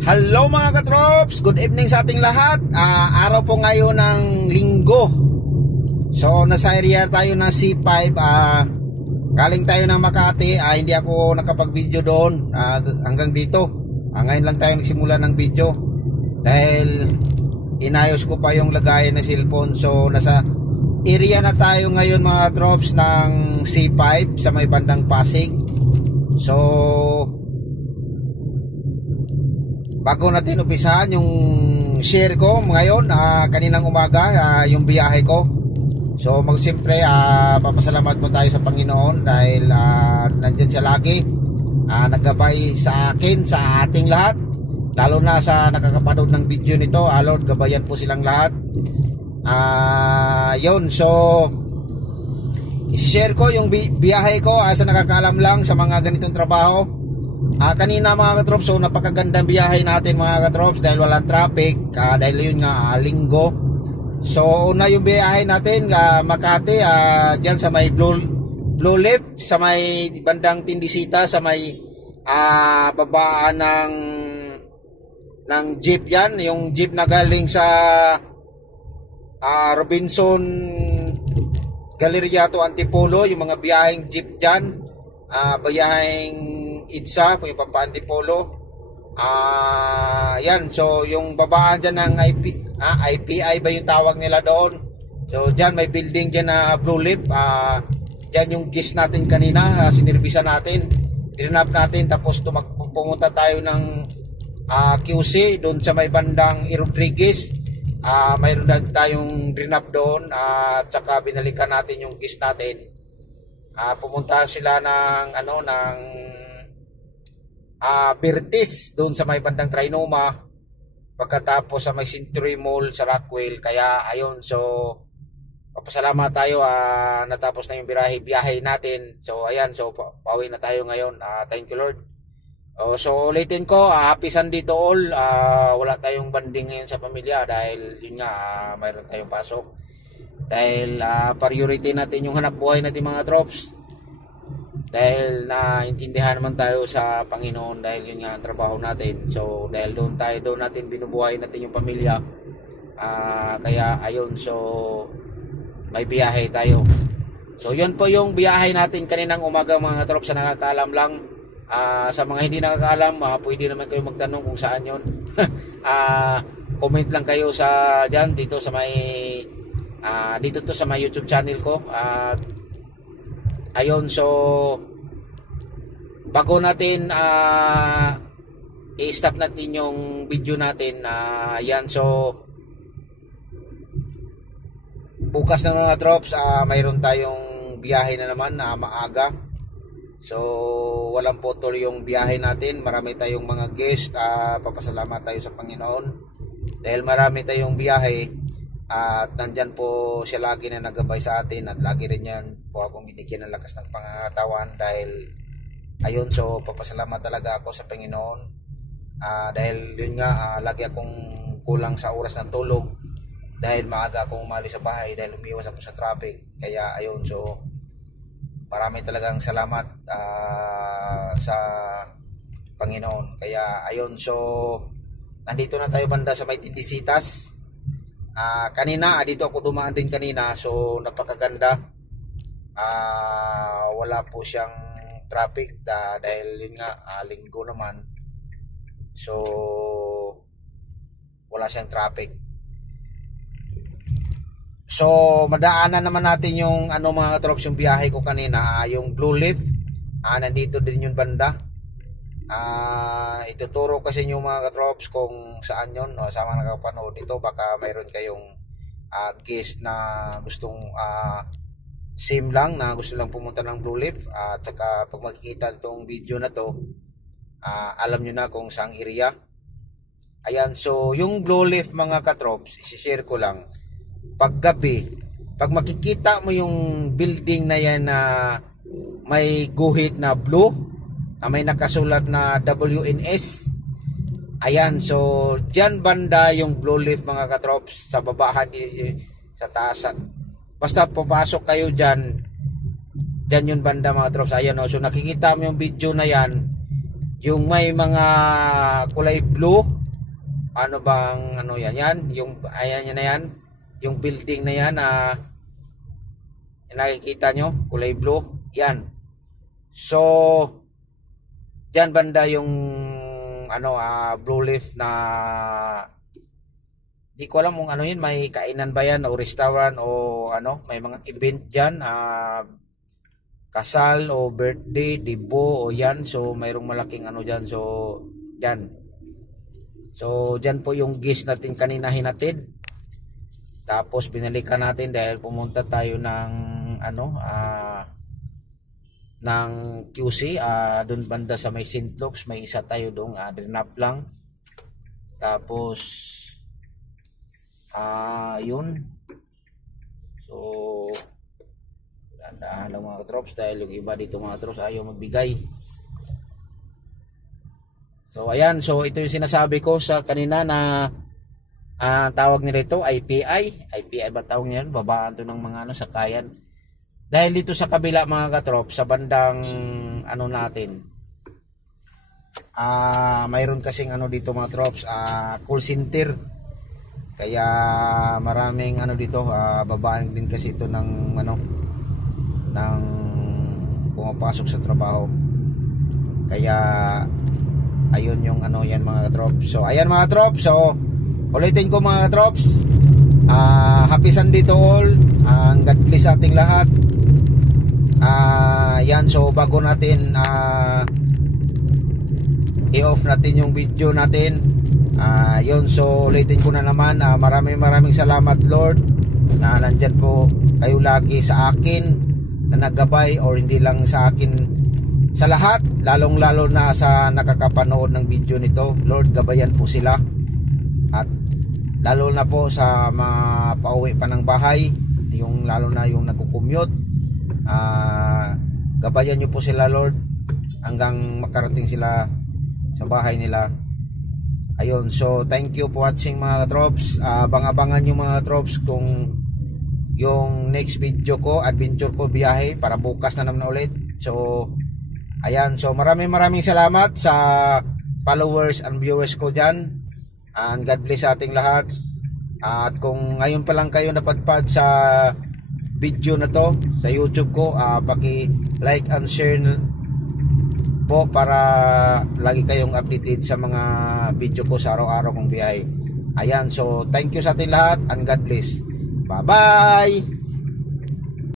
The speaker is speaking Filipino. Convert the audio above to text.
Hello mga katrops, good evening sa ating lahat. Araw po ngayon ng linggo. So nasa area tayo na C5. Galing tayo ng Makati. Hindi ako nakapag-video doon hanggang dito. Ngayon lang tayo nagsimula ng video dahil inayos ko pa yung lagayan ng cellphone. So nasa area na tayo ngayon mga katrops ng C5 sa may bandang Pasig. So bago natin umpisahan yung share ko ngayon, kaninang umaga, yung biyahe ko. So siyempre papasalamat mo tayo sa Panginoon dahil nandyan siya lagi, naggabay sa akin, sa ating lahat, lalo na sa nakakapanood ng video nito. Lord, gabayan po silang lahat. Yun, so isi-share ko yung biyahe ko sa nakakaalam lang sa mga ganitong trabaho. Kanina mga katrops, so napakagandang biyahe natin mga katrops dahil walang traffic, dahil yun nga linggo. So una yung biyahe natin Makati, dyan sa may Blue Leaf, sa may bandang Tindisita, sa may babaan ng jeep yan, yung jeep na galing sa Robinson Galleria to Antipolo, yung mga biyaheng jeep dyan, biyaheng Itza, yung Pampantipolo. Yan, so yung babaan dyan ng IPI ba yung tawag nila doon. So dyan may building dyan na Blue Leaf. Dyan yung gis natin kanina, sinirvisa natin, drinap natin, tapos pumunta tayo ng QC doon sa may bandang Rodriguez. Mayroon na tayong drinap doon, at saka binalikan natin yung gis natin. Pumunta sila ng Bertis doon sa may bandang Trinoma, pagkatapos sa may Century Mall sa Rockwell. Kaya ayun, so papasalamat tayo, natapos na yung biyahe natin. So ayan, so pauwi na tayo ngayon. Thank you Lord. So ulitin ko, happy Sunday to all. Wala tayong banding ngayon sa pamilya dahil yun nga, mayroon tayong pasok. Dahil priority natin yung hanap buhay natin mga trops. Dahil naintindihan naman tayo sa Panginoon, dahil yun nga ang trabaho natin. So dahil doon natin binubuhay natin yung pamilya. Kaya ayun, so may biyahe tayo. So yun po yung biyahe natin kaninang umaga mga trops, sa nakakaalam lang. Sa mga hindi nakakaalam, pwede naman kayo magtanong kung saan yun. Comment lang kayo sa dyan, dito sa may dito to sa may YouTube channel ko. Ayun, so bago natin i-stop natin yung video natin, yan, so bukas na mga drops, mayroon tayong biyahe na naman na maaga. So walang putol yung biyahe natin, marami tayong mga guest. Papasalamat tayo sa Panginoon dahil marami tayong biyahe. At nandyan po siya lagi na nagabay sa atin, at lagi rin yan po akong binigyan ng lakas ng pangangatawan. Dahil ayun, so papasalamat talaga ako sa Panginoon, dahil yun nga, lagi akong kulang sa oras ng tulog dahil maaga akong umalis sa bahay dahil umiwas ako sa traffic. Kaya ayun, so marami talagang salamat sa Panginoon. Kaya ayun, so nandito na tayo banda sa may Tindisitas. Kanina dito ako dumaan din kanina, so napakaganda. Wala po siyang traffic dahil yun nga, linggo naman, so wala siyang traffic. So madaanan naman natin yung mga trops, yung biyahe ko kanina, yung Blue Leaf. Nandito din yung banda. Ituturo kasi yung mga katrops kung saan yun, sa mga nakapanood nito. Baka mayroon kayong guest na gustong same lang, na gusto lang pumunta ng Blue Leaf. At saka pag makikita itong video na to, alam nyo na kung saang area. Ayan, so yung Blue Leaf mga katrops, isi-share ko lang. Paggabi, pag makikita mo yung building na yan na may guhit na blue, may nakasulat na WNS. Ayan, so dyan banda yung Blue Leaf mga katrops, sa babahan, sa taas. Basta papasok kayo dyan, Diyan yung banda mga trops. Ayan o. So nakikita mo yung video na yan. yung may mga kulay blue, ano bang ano yan, yung ayan yan na yan, yung building na yan, nakikita nyo, kulay blue, yan. So, dyan banda yung ano, blue leaf na di ko alam kung ano yun, may kainan ba yan o restaurant o ano, may mga event dyan, kasal o birthday, dibo o yan. So, mayroong malaking ano dyan. So, dyan. So, dyan po yung gis natin kanina hinatid. Tapos, binalikan natin dahil pumunta tayo ng ano, ng QC. Doon banda sa may St. Luke's. May isa tayo doon. Drinap lang. Tapos, yun. So, dahan lang mga katrops dahil yung iba dito mga katrops ayaw magbigay. So ayan, so ito yung sinasabi ko sa kanina na tawag nila ito IPI ba tawag niyan? Babaan to ng mga ano sakayan. Dahil dito sa kabila mga katrops sa bandang ano natin, mayroon kasing ano dito mga trops, call center. Kaya maraming ano dito, babaan din kasi ito ng ano, ng pumapasok sa trabaho. Kaya ayun yung ano yan mga katrops. So ayan mga katrops, so ulitin ko mga katrops, happy Sunday to all, God bless sa ating lahat. Yan, so bago natin i-off natin yung video natin, yun, so ulitin ko na naman, maraming salamat Lord na nandyan po kayo lagi sa akin, na naggabay, or hindi lang sa akin, sa lahat, lalong lalo na sa nakakapanood ng video nito. Lord, gabayan po sila, at lalo na po sa mga pauwi pa ng bahay, yung lalo na yung nagko-commute, gabayan nyo po sila Lord hanggang makarating sila sa bahay nila. Ayun, so thank you for watching mga katrops. Abang-abangan nyo mga katrops kung yung next video ko, adventure ko, biyahe, para bukas na naman ulit. So ayan, so maraming salamat sa followers and viewers ko dyan, and God bless sa ating lahat. At kung ngayon pa lang kayo napadpad sa video na to sa YouTube ko, paki like and share po para lagi kayong updated sa mga video ko sa araw-araw kong biyahe. Ayan, so thank you sa ating lahat and God bless. Bye-bye!